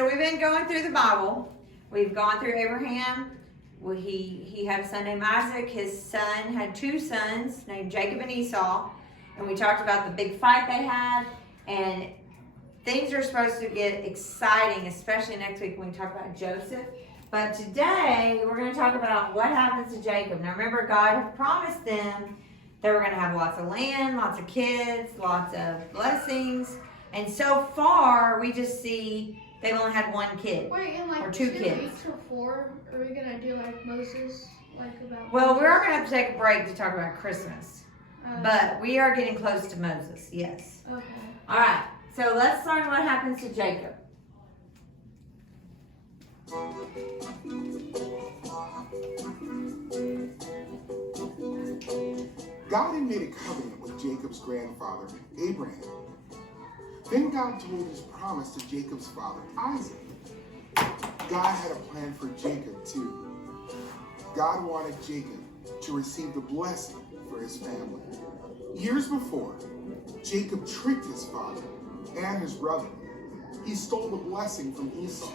So we've been going through the Bible. We've gone through Abraham. Well, he had a son named Isaac. His son had two sons named Jacob and Esau. And we talked about the big fight they had. And things are supposed to get exciting, especially next week when we talk about Joseph. But today, we're going to talk about what happens to Jacob. Now remember, God had promised them they were going to have lots of land, lots of kids, lots of blessings. And so far, we just see they've only had one kid. Wait, and like or two 2 kids. weeks or 4, are we going to do like Moses? Like about Well, we Moses? are going to have to take a break to talk about Christmas. But we are getting close to Moses, yes. Okay. All right, so let's learn what happens to Jacob. God had made a covenant with Jacob's grandfather, Abraham. Then God told his promise to Jacob's father, Isaac. God had a plan for Jacob too. God wanted Jacob to receive the blessing for his family. Years before, Jacob tricked his father and his brother. He stole the blessing from Esau.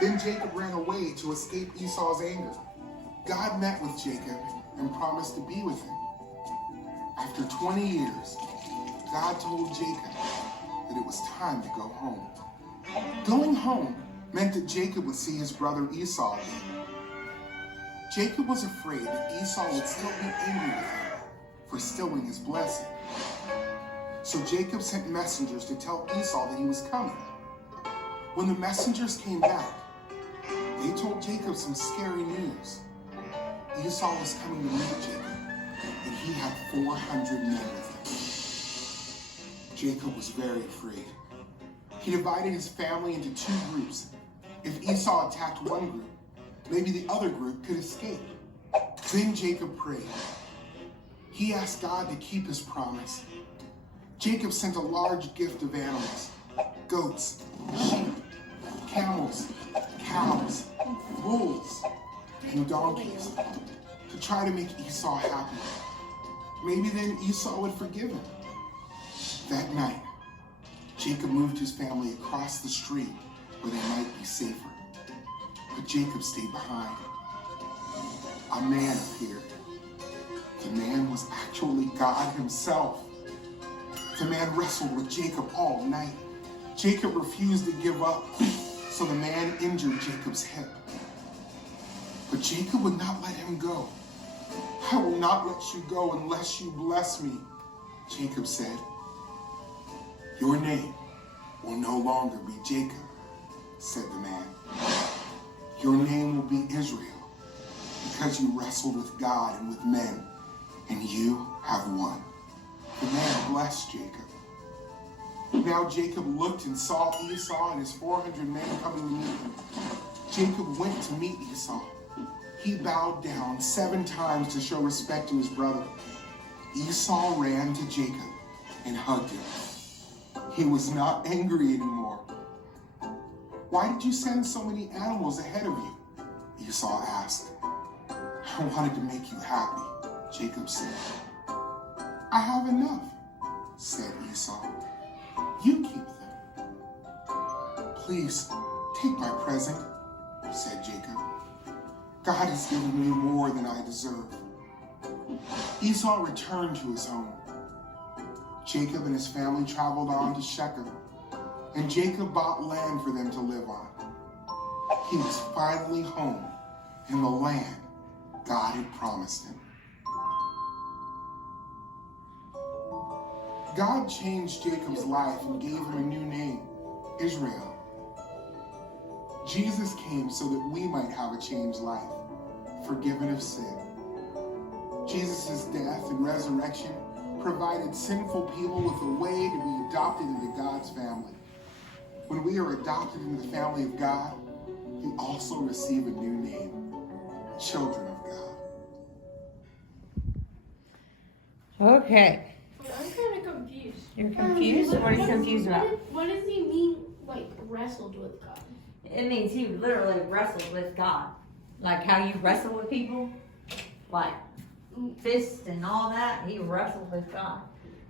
Then Jacob ran away to escape Esau's anger. God met with Jacob and promised to be with him. After 20 years, God told Jacob that it was time to go home. Going home meant that Jacob would see his brother Esau again. Jacob was afraid that Esau would still be angry with him for stealing his blessing. So Jacob sent messengers to tell Esau that he was coming. When the messengers came back, they told Jacob some scary news. Esau was coming to meet Jacob, and he had 400 men with him. Jacob was very afraid. He divided his family into 2 groups. If Esau attacked one group, maybe the other group could escape. Then Jacob prayed. He asked God to keep his promise. Jacob sent a large gift of animals: goats, sheep, camels, cows, bulls, and donkeys, to try to make Esau happy. Maybe then Esau would forgive him. That night, Jacob moved his family across the street where they might be safer. But Jacob stayed behind. A man appeared. The man was actually God himself. The man wrestled with Jacob all night. Jacob refused to give up, so the man injured Jacob's hip. But Jacob would not let him go. I will not let you go unless you bless me, Jacob said. Your name will no longer be Jacob, said the man. Your name will be Israel, because you wrestled with God and with men, and you have won. The man blessed Jacob. Now Jacob looked and saw Esau and his 400 men coming to meet him. Jacob went to meet Esau. He bowed down 7 times to show respect to his brother. Esau ran to Jacob and hugged him. He was not angry anymore. Why did you send so many animals ahead of you? Esau asked. I wanted to make you happy, Jacob said. I have enough, said Esau. You keep them. Please, take my present, said Jacob. God has given me more than I deserve. Esau returned to his home. Jacob and his family traveled on to Shechem, and Jacob bought land for them to live on. He was finally home in the land God had promised him. God changed Jacob's life and gave him a new name, Israel. Jesus came so that we might have a changed life, forgiven of sin. Jesus' death and resurrection provided sinful people with a way to be adopted into God's family. When we are adopted into the family of God, we also receive a new name, children of God. Okay. I'm kind of confused. You're confused? What are you confused about? What does he mean, like, wrestled with God? It means he literally wrestled with God. Like how you wrestle with people. Like fists and all that. He wrestled with God.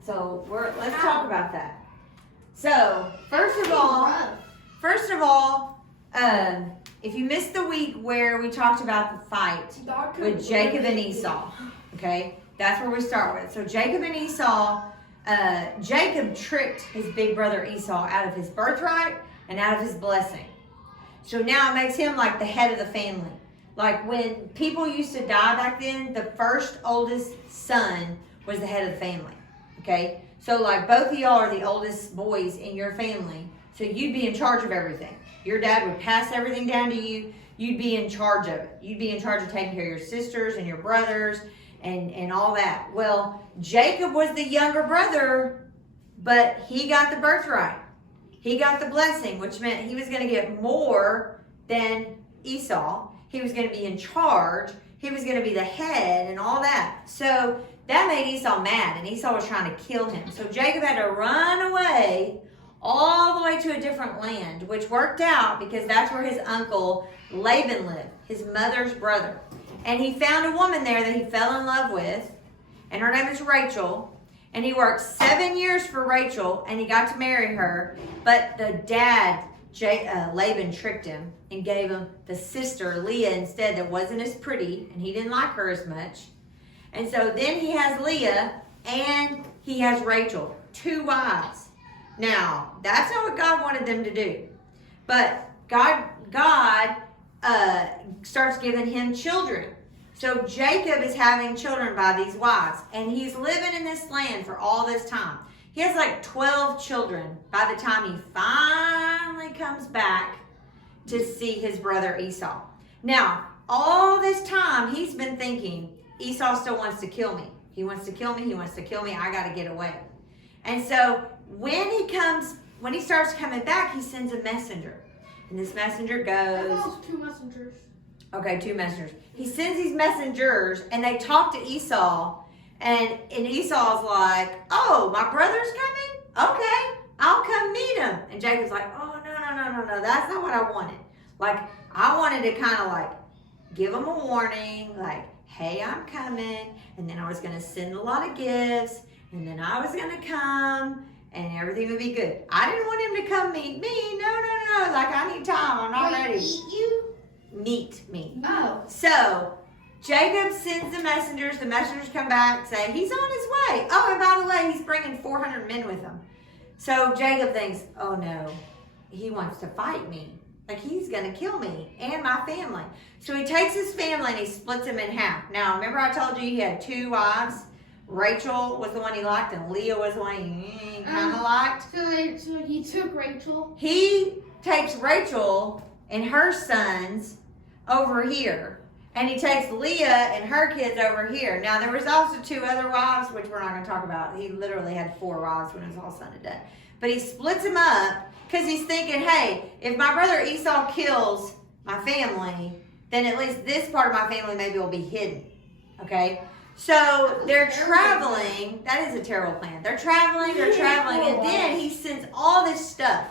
So let's talk about that. So first of all, of all, if you missed the week where we talked about the fight with Jacob and Esau, okay, that's where we start with. So Jacob and Esau, Jacob tricked his big brother Esau out of his birthright and out of his blessing. So now it makes him like the head of the family. Like when people used to die back then, the first oldest son was the head of the family. Okay? So like both of y'all are the oldest boys in your family. So you'd be in charge of everything. Your dad would pass everything down to you. You'd be in charge of it. You'd be in charge of taking care of your sisters and your brothers and all that. Well, Jacob was the younger brother, but he got the birthright. He got the blessing, which meant he was going to get more than Esau. He was going to be in charge. He was going to be the head and all that. So that made Esau mad, and Esau was trying to kill him. So Jacob had to run away all the way to a different land, which worked out because that's where his uncle Laban lived, his mother's brother. And he found a woman there that he fell in love with, and her name is Rachel. And he worked 7 years for Rachel, and he got to marry her. But the dad, Laban, tricked him and gave him the sister, Leah, instead, that wasn't as pretty, and he didn't like her as much. And so then he has Leah, and he has Rachel, 2 wives. Now, that's not what God wanted them to do. But God starts giving him children. So Jacob is having children by these wives, and he's living in this land for all this time. He has like 12 children by the time he finally comes back to see his brother Esau. Now, all this time, he's been thinking, Esau still wants to kill me. He wants to kill me. He wants to kill me. I got to get away. And so when he starts coming back, he sends a messenger. And this messenger goes... I thought it was 2 messengers. Okay, 2 messengers. He sends these messengers, and they talk to Esau, and Esau's like, oh, my brother's coming? Okay, I'll come meet him. And Jacob's like, oh, no, that's not what I wanted. Like, I wanted to kind of like give him a warning, like, hey, I'm coming, and then I was going to send a lot of gifts, and then I was going to come, and everything would be good. I didn't want him to come meet me. No. Like, I need time. I'm not ready. Eat you? Meet me. Oh. So, Jacob sends the messengers. The messengers come back, say, he's on his way. Oh, and by the way, he's bringing 400 men with him. So, Jacob thinks, oh no, he wants to fight me. Like, he's going to kill me and my family. So, he takes his family and he splits them in half. Now, remember I told you he had 2 wives? Rachel was the one he liked, and Leah was the one he kind of liked. So he took Rachel. He takes Rachel and her sons over here, and he takes Leah and her kids over here. Now, there was also 2 other wives, which we're not going to talk about. He literally had 4 wives when it was all said and done. But he splits them up because he's thinking, hey, if my brother Esau kills my family, then at least this part of my family maybe will be hidden. Okay? So they're traveling. That is a terrible plan. They're traveling, and then he sends all this stuff.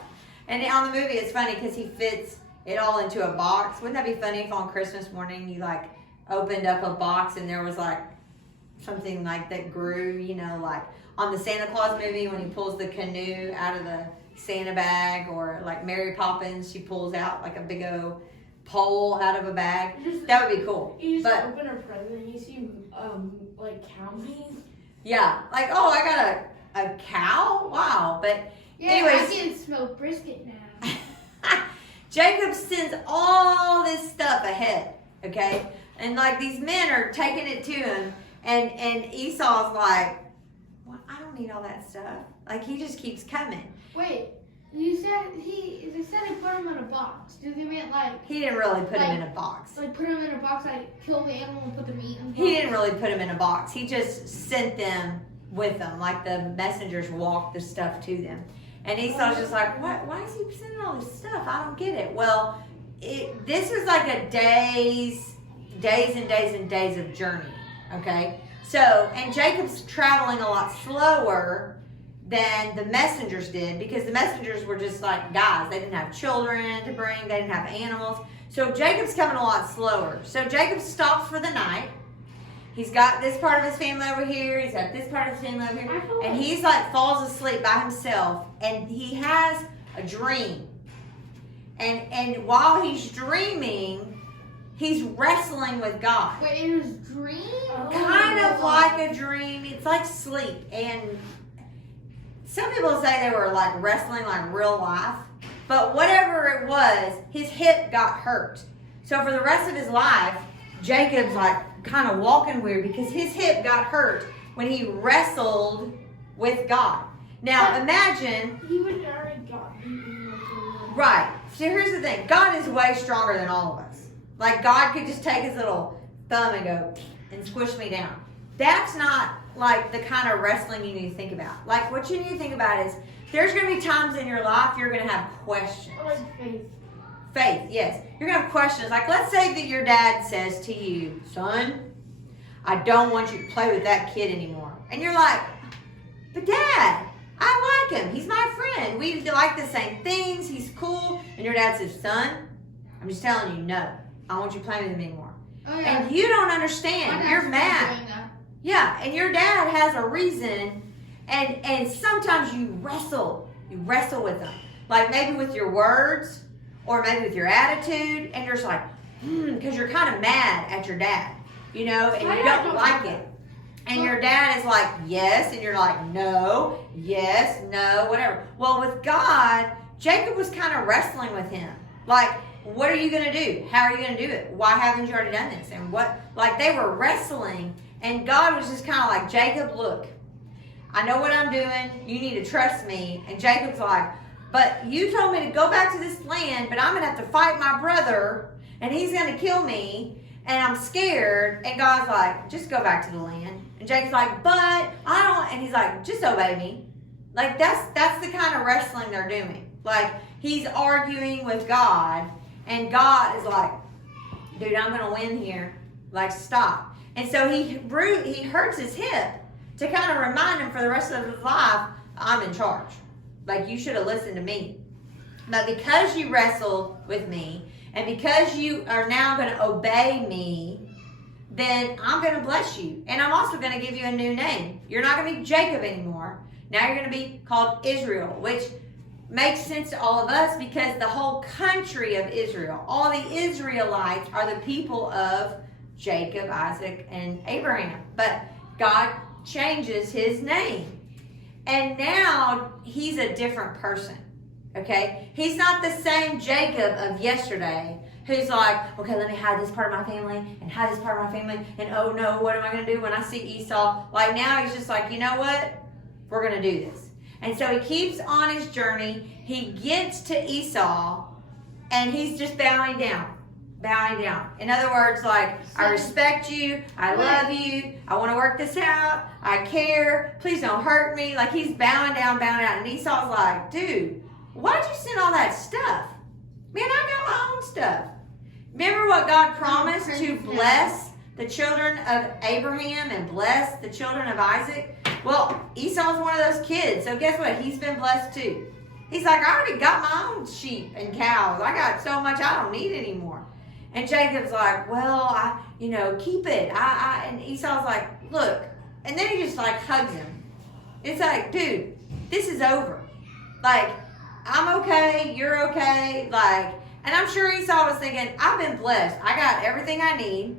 And on the movie, it's funny because he fits it all into a box. Wouldn't that be funny if on Christmas morning you like opened up a box and there was like something like that grew, you know, like on the Santa Claus movie when he pulls the canoe out of the Santa bag, or like Mary Poppins, she pulls out like a big old pole out of a bag. That would be cool. You just But open a present and you see like cow meat. yeah, like, oh, I got a cow? Wow. But Yeah, anyways, I can smell brisket now. Jacob sends all this stuff ahead, okay? And like these men are taking it to him, and Esau's like, well, I don't need all that stuff. Like, he just keeps coming. Wait, you said they said they put him in a box. Do they mean like He didn't really put him in a box. like put him in a box, like kill the animal and put the meat in the box? He didn't really put him in a box. He just sent them with them. Like the messengers walked the stuff to them. And Esau's just like, what? Why is he sending all this stuff? I don't get it. Well, this was like a days and days of journey, okay? So, and Jacob's traveling a lot slower than the messengers did, because the messengers were just like guys. They didn't have children to bring. They didn't have animals. So Jacob's coming a lot slower. So Jacob stops for the night. He's got this part of his family over here. He's got this part of his family over here. And he's like falls asleep by himself. And he has a dream. And while he's dreaming, he's wrestling with God. Wait, in his dream? Kind of like a dream. It's like sleep. And some people say they were like wrestling like real life. But whatever it was, his hip got hurt. So for the rest of his life, Jacob's like kind of walking weird because his hip got hurt when he wrestled with God. Now imagine. He would have already got beaten. Right. So here's the thing. God is way stronger than all of us. Like God could just take his little thumb and go and squish me down. That's not like the kind of wrestling you need to think about. Like what you need to think about is there's going to be times in your life you're going to have questions. Or like faith. Faith, yes. You're going to have questions. Like let's say that your dad says to you, son, I don't want you to play with that kid anymore. And you're like, but Dad, I like him. He's my friend. We like the same things. He's cool. And your dad says, son, I'm just telling you, no. I don't want you playing with him anymore. Oh, yeah. And you don't My understand. dad's You're still mad. doing that. Yeah, and your dad has a reason. And sometimes you wrestle. You wrestle with them. Like maybe with your words or maybe with your attitude. And you're just like, because you're kind of mad at your dad. You know, and My you dad don't don't like do it. that. And your dad is like, yes. And you're like, no, yes, no, whatever. Well, with God, Jacob was kind of wrestling with him. Like, what are you going to do? How are you going to do it? Why haven't you already done this? And what, like they were wrestling. And God was just kind of like, Jacob, look, I know what I'm doing. You need to trust me. And Jacob's like, but you told me to go back to this land, but I'm going to have to fight my brother and he's going to kill me. And I'm scared. And God's like, just go back to the land. And Jacob's like, but I don't. And he's like, just obey me. Like that's the kind of wrestling they're doing. Like he's arguing with God. And God is like, dude, I'm going to win here. Like, stop. And so he hurts his hip to kind of remind him for the rest of his life, I'm in charge. Like, you should have listened to me. But because you wrestled with me, and because you are now going to obey me, then I'm going to bless you. And I'm also going to give you a new name. You're not going to be Jacob anymore. Now you're going to be called Israel, which makes sense to all of us because the whole country of Israel, all the Israelites are the people of Jacob, Isaac, and Abraham. But God changes his name. And now he's a different person. Okay? He's not the same Jacob of yesterday who's like, okay, let me hide this part of my family and hide this part of my family. And oh no, what am I going to do when I see Esau? Like now he's just like, you know what? We're going to do this. And so he keeps on his journey. He gets to Esau and he's just bowing down. Bowing down. In other words, like, I respect you. I love you. I want to work this out. I care. Please don't hurt me. Like he's bowing down. And Esau's like, dude, why'd you send all that stuff? Man, I got my own stuff. Remember what God promised to bless the children of Abraham and bless the children of Isaac? Well, Esau's one of those kids. So guess what? He's been blessed too. He's like, I already got my own sheep and cows. I got so much I don't need anymore. And Jacob's like, well, keep it. And Esau's like, look. And then he just like hugs him. It's like, dude, this is over. Like, I'm okay. You're okay. Like, and I'm sure Esau was thinking, I've been blessed. I got everything I need.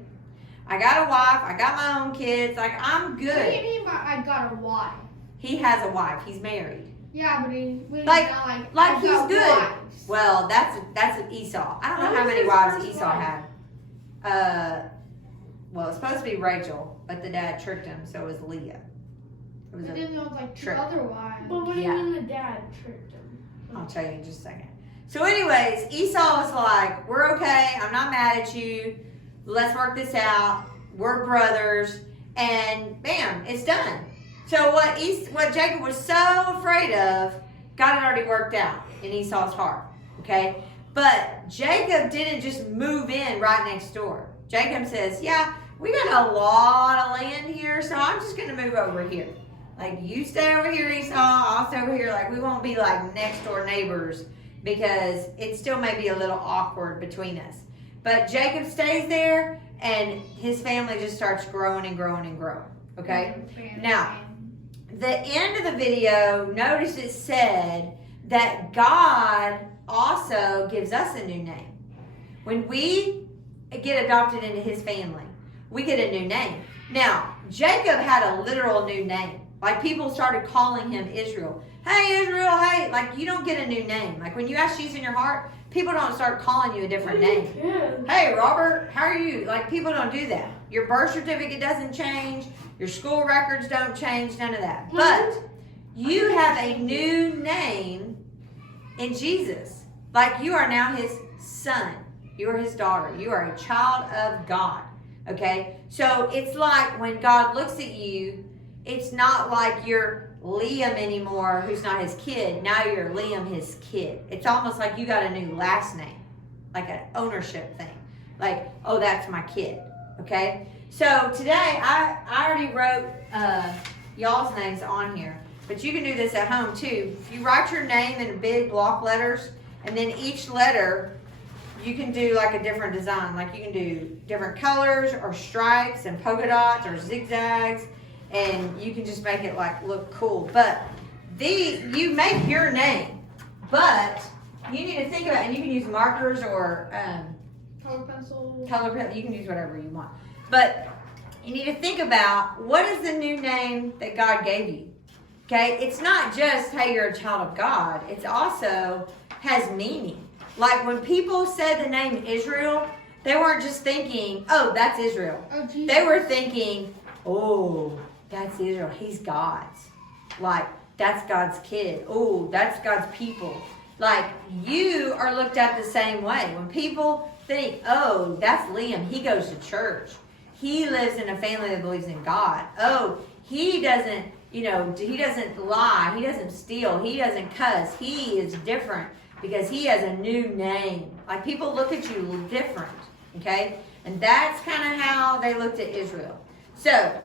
I got a wife. I got my own kids. Like, I'm good. What do you mean by I got a wife? He has a wife. He's married. Yeah, but he's Like I he's got good. wives. Well, that's Esau. I don't know What how was many his wives first Esau wife? had. Well, it's supposed to be Rachel, but the dad tricked him, so it was Leah. It was But a, then there was like two trick. other wives. But what do you Yeah. mean the dad tricked him? I'll tell you in just a second. So anyways, Esau was like, we're okay. I'm not mad at you. Let's work this out. We're brothers. And bam, it's done. So what Jacob was so afraid of, God had already worked out in Esau's heart. Okay? But Jacob didn't just move in right next door. Jacob says, yeah, we got a lot of land here, so I'm just going to move over here. Like, you stay over here, Esau, I'll stay over here. Like, we won't be like next door neighbors because it still may be a little awkward between us. But Jacob stays there, and his family just starts growing and growing and growing. Okay? Now, the end of the video, notice it said that God also gives us a new name. When we get adopted into his family, we get a new name. Now, Jacob had a literal new name. Like, people started calling him Israel. Hey, Israel, hey. Like, you don't get a new name. Like, when you ask Jesus in your heart, people don't start calling you a different name. Hey, Robert, how are you? Like, people don't do that. Your birth certificate doesn't change. Your school records don't change. None of that. But you have a new name in Jesus. Like, you are now his son. You are his daughter. You are a child of God. Okay? So it's like when God looks at you, it's not like you're Liam anymore, who's not his kid. Now you're Liam, his kid. It's almost like you got a new last name, like an ownership thing. Like, oh, that's my kid. Okay? So today, I already wrote y'all's names on here, but you can do this at home too. If you write your name in big block letters, and then each letter, you can do like a different design. Like, you can do different colors or stripes and polka dots or zigzags, and you can just make it like look cool. But you make your name, but you need to think about it, and you can use markers or Color pencil. you can use whatever you want. But you need to think about, what is the new name that God gave you? Okay, it's not just, hey, you're a child of God. It's also has meaning. Like, when people said the name Israel, they weren't just thinking, oh, that's Israel. Oh, Jesus. They were thinking, oh, that's Israel. He's God's. Like, that's God's kid. Oh, that's God's people. Like, you are looked at the same way. When people think, oh, that's Liam, he goes to church. He lives in a family that believes in God. Oh, he doesn't, he doesn't lie. He doesn't steal. He doesn't cuss. He is different because he has a new name. Like, people look at you different, okay? And that's kind of how they looked at Israel. So